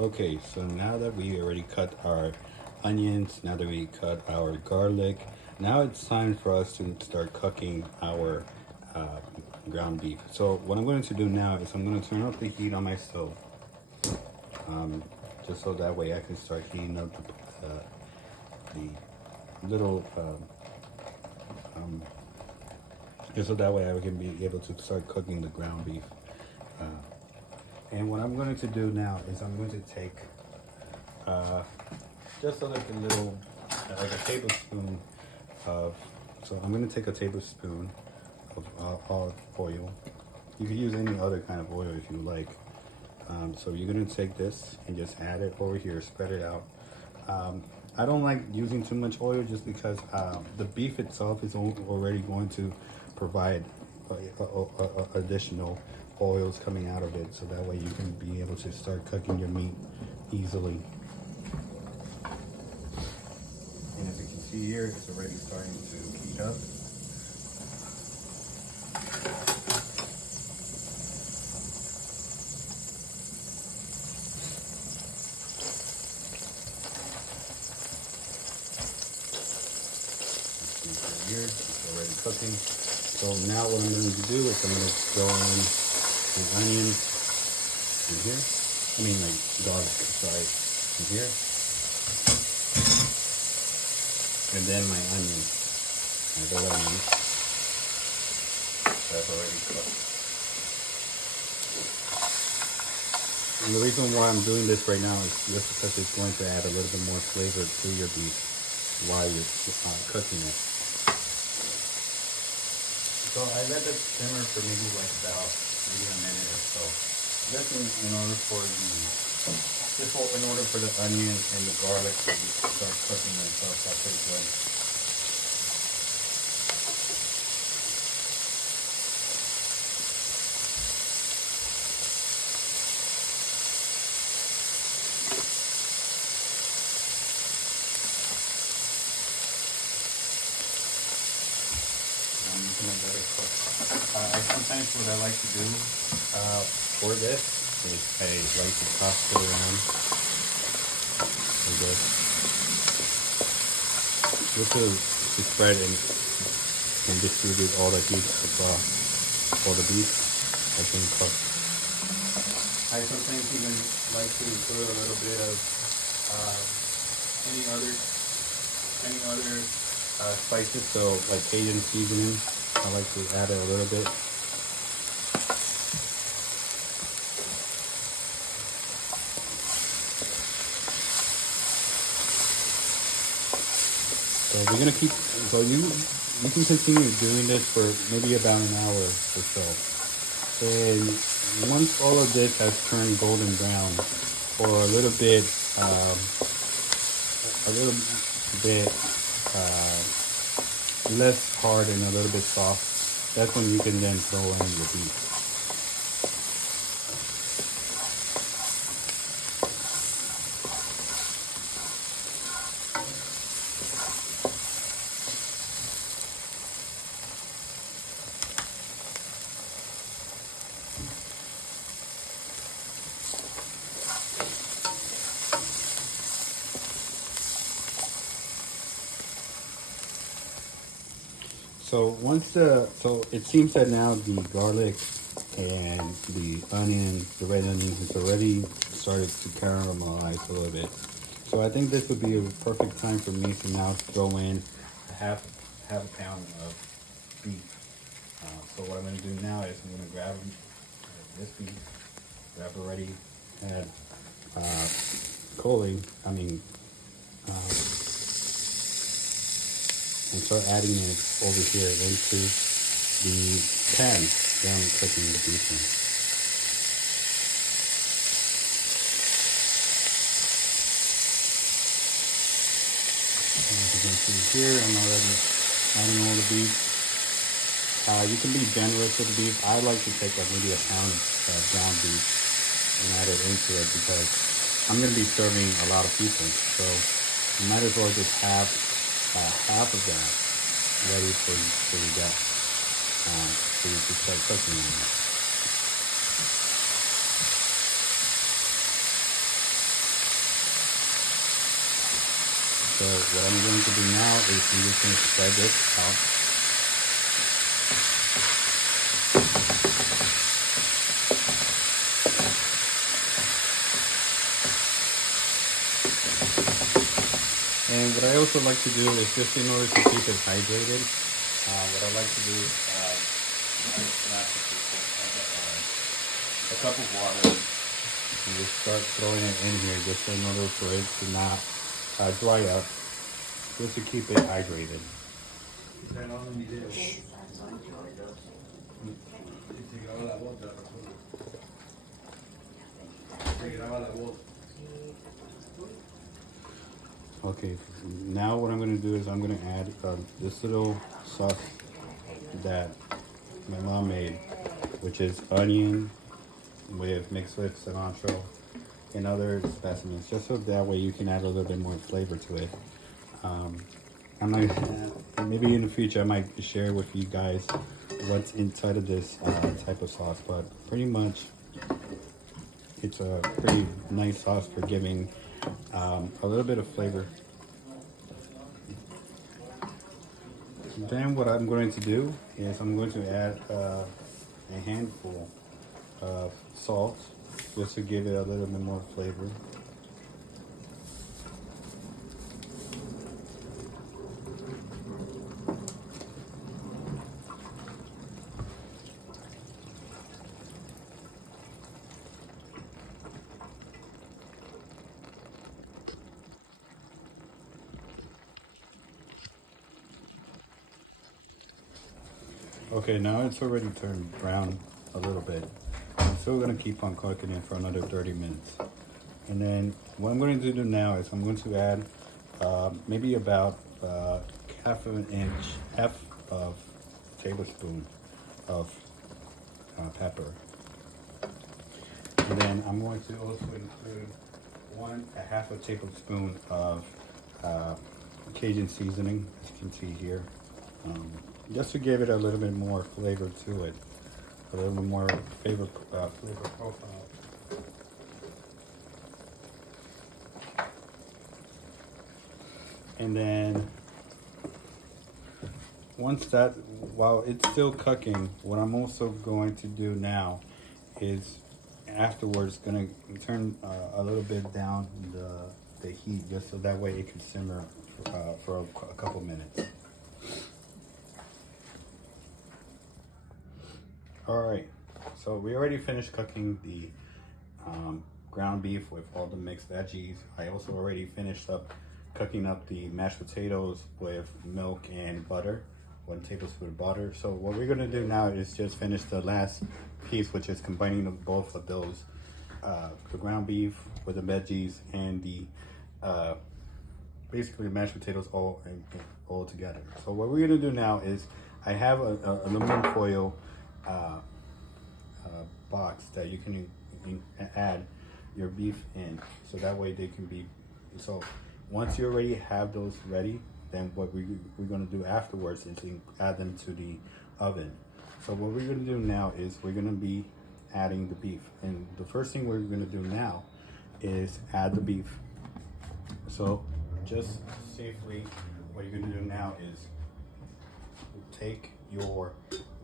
Okay, so now that we already cut our onions, now that we cut our garlic, now it's time for us to start cooking our uh, ground beef. So what I'm going to do now is I'm going to turn up the heat on my stove, just so that way I can start heating up the little, just so that way I can be able to start cooking the ground beef. Uh, and what I'm going to do now is I'm going to take uh, just like a little, like a tablespoon of, so I'm going to take a tablespoon of olive oil. You can use any other kind of oil if you like. So you're going to take this and just add it over here, spread it out. I don't like using too much oil just because the beef itself is already going to provide additional oils coming out of it, so that way you can be able to start cooking your meat easily. And as you can see here, it's already starting to heat up. Here, it's already cooking. So now what I'm going to do is I'm going to throw in the onions in here. I mean, like garlic, sorry, in here. And then my onions, my red onions that's already cooked. And the reason why I'm doing this right now is just because it's going to add a little bit more flavor to your beef while you're cooking it. So I let it simmer for maybe like about maybe a minute or so. Just in order for the onions and the garlic to start cooking themselves up pretty good. Let it cook. Sometimes what I like to do for this is I like to toss it around like this. This is to spread and distribute all the heat across all the beef that's been cooked. I sometimes even like to put a little bit of any other spices, so like Cajun seasoning. I like to add it a little bit. So we're gonna keep. So you can continue doing this for maybe about an hour or so. And once all of this has turned golden brown, or a little bit, less hard and a little bit soft, that's when you can then throw in your beef. So it seems that now the garlic and the onion, the red onion, has already started to caramelize a little bit. So I think this would be a perfect time for me to now throw in half a pound of beef. So what I'm going to do now is I'm going to grab this beef that I've already had and start adding it over here into the pan that I'm cooking the beef in. As you can see here, I'm already adding all the beef. You can be generous with the beef. I like to take maybe a pound of ground beef and add it into it because I'm going to be serving a lot of people. So you might as well just have half of that ready for your guests, so you can start cooking them. So what I'm going to do now is I'm just going to spread this out. And what I also like to do is, just in order to keep it hydrated, what I like to do is a cup of water and just start throwing it in here, just in order for it to not dry up, just to keep it hydrated. Okay, now what I'm going to do is I'm going to add this little sauce that my mom made, which is onion mixed with cilantro and other specimens, just so that way you can add a little bit more flavor to it. I might, maybe in the future I might share with you guys what's inside of this type of sauce, but pretty much it's a pretty nice sauce for giving a little bit of flavor. Then what I'm going to do is I'm going to add a handful of salt, just to give it a little bit more flavor. Okay, now it's already turned brown a little bit. I'm still going to keep on cooking it for another 30 minutes. And then what I'm going to do now is I'm going to add maybe about half of tablespoon of pepper. And then I'm going to also include a half a tablespoon of Cajun seasoning, as you can see here. Just to give it a little bit more flavor to it, a little bit more flavor profile. And then once that, while it's still cooking, what I'm also going to do now is afterwards going to turn a little bit down the heat, just so that way it can simmer for a couple minutes. All right, so we already finished cooking the ground beef with all the mixed veggies. I also already finished up cooking up the mashed potatoes with milk and butter, 1 tablespoon of butter. So what we're gonna do now is just finish the last piece, which is combining both of those, the ground beef with the veggies and the basically the mashed potatoes all together. So what we're gonna do now is I have a aluminum foil box that you can add your beef in, so that way they can be, so once you already have those ready, then what we're going to do afterwards is add them to the oven. So what we're going to do now is we're going to be adding the beef, and the first thing we're going to do now is add the beef. So just safely, what you're going to do now is take your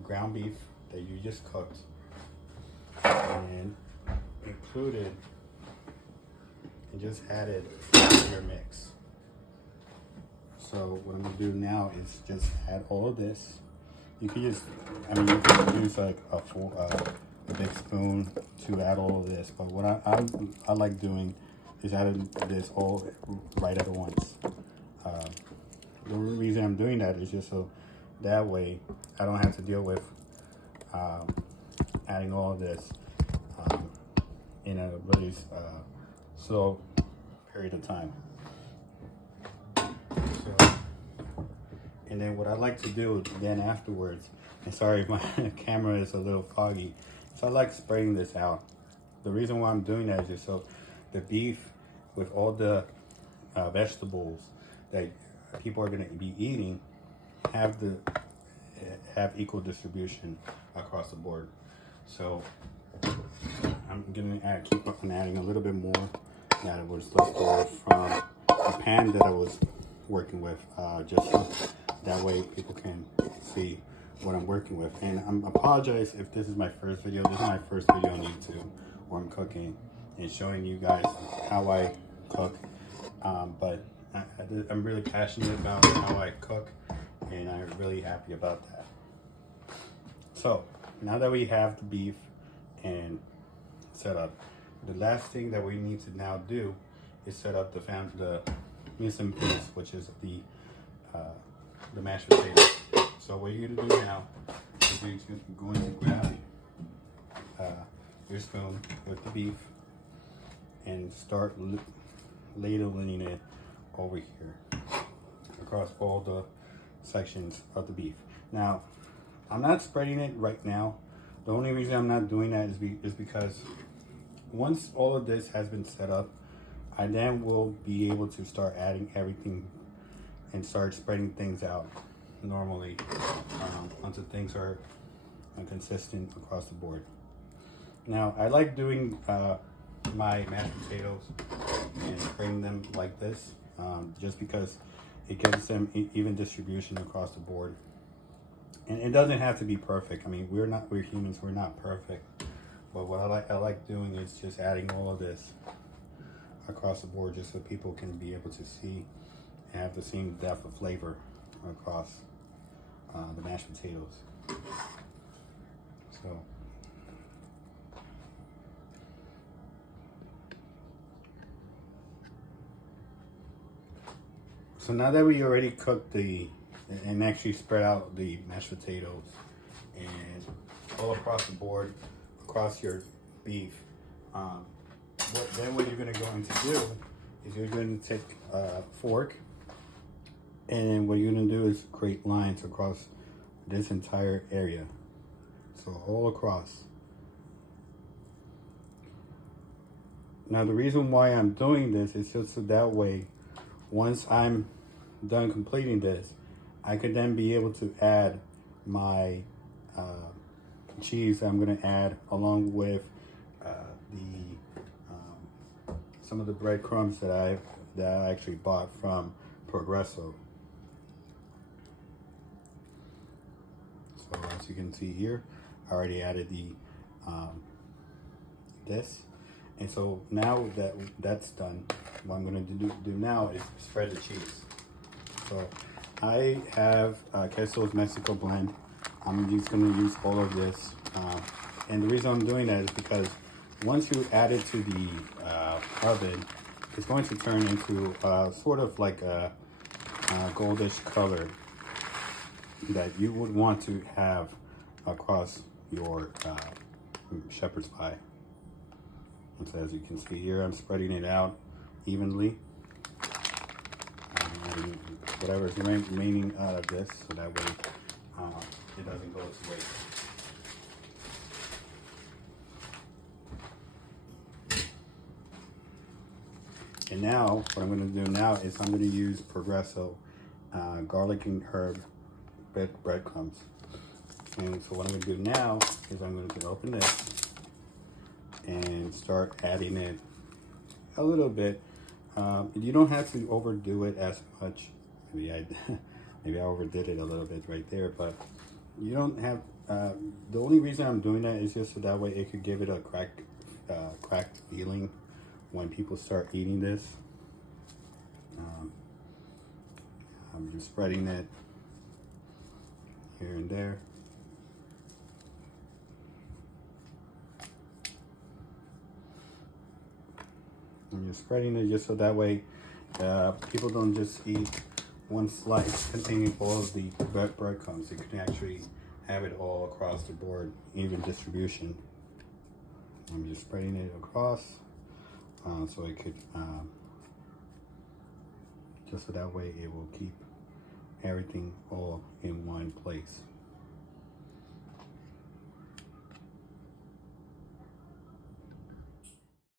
ground beef that you just cooked and include it and just add it to your mix. So what I'm gonna do now is just add all of this. You can just, I mean, you can use like a big spoon to add all of this, but what I like doing is adding this all right at once. The reason I'm doing that is just so that way I don't have to deal with adding all of this in a really slow period of time. So, and then what I like to do then afterwards, and sorry if my camera is a little foggy, so I like spraying this out. The reason why I'm doing that is just so the beef with all the vegetables that people are going to be eating have equal distribution across the board. So I'm gonna keep on adding a little bit more that was left over from the pan that I was working with, just so that way people can see what I'm working with. And I apologize if this is my first video. This is my first video on YouTube where I'm cooking and showing you guys how I cook. But I'm really passionate about how I cook, and I'm really happy about that. So now that we have the beef and set up, the last thing that we need to now do is set up the mise en place, which is the mashed potatoes. So what you're gonna do now is you're going to grab your spoon with the beef and start ladling it over here across all the sections of the beef. Now, I'm not spreading it right now. The only reason I'm not doing that is because once all of this has been set up, I then will be able to start adding everything and start spreading things out normally until things are consistent across the board. Now, I like doing my mashed potatoes and spreading them like this, just because it gives them even distribution across the board. And it doesn't have to be perfect. I mean, we're humans, we're not perfect. But what I like doing is just adding all of this across the board, just so people can be able to see and have the same depth of flavor across the mashed potatoes. So now that we already cooked and actually spread out the mashed potatoes and all across the board, across your beef, what you're going to do is you're going to take a fork, and what you're going to do is create lines across this entire area. So all across. Now the reason why I'm doing this is just so that way, once I'm done completing this, I could then be able to add my cheese that I'm going to add along with some of the breadcrumbs that I actually bought from Progresso. So as you can see here, I already added the this, and so now that that's done, what I'm going to do now is spread the cheese. So I have Queso's Mexico blend. I'm just going to use all of this, and the reason I'm doing that is because once you add it to the oven, it's going to turn into sort of like a goldish color that you would want to have across your shepherd's pie. And so as you can see here, I'm spreading it out evenly. And whatever is remaining out of this, so that way it doesn't go to waste. And now, what I'm going to do now is I'm going to use Progresso garlic and herb breadcrumbs. And so what I'm going to do now is I'm going to open this and start adding it a little bit. You don't have to overdo it as much. Maybe I overdid it a little bit right there, but you don't have. The only reason I'm doing that is just so that way it could give it a cracked feeling when people start eating this. I'm just spreading it here and there. I'm just spreading it just so that way people don't just eat one slice containing all of the breadcrumbs. You can actually have it all across the board, even distribution. I'm just spreading it across so it could, just so that way it will keep everything all in one place.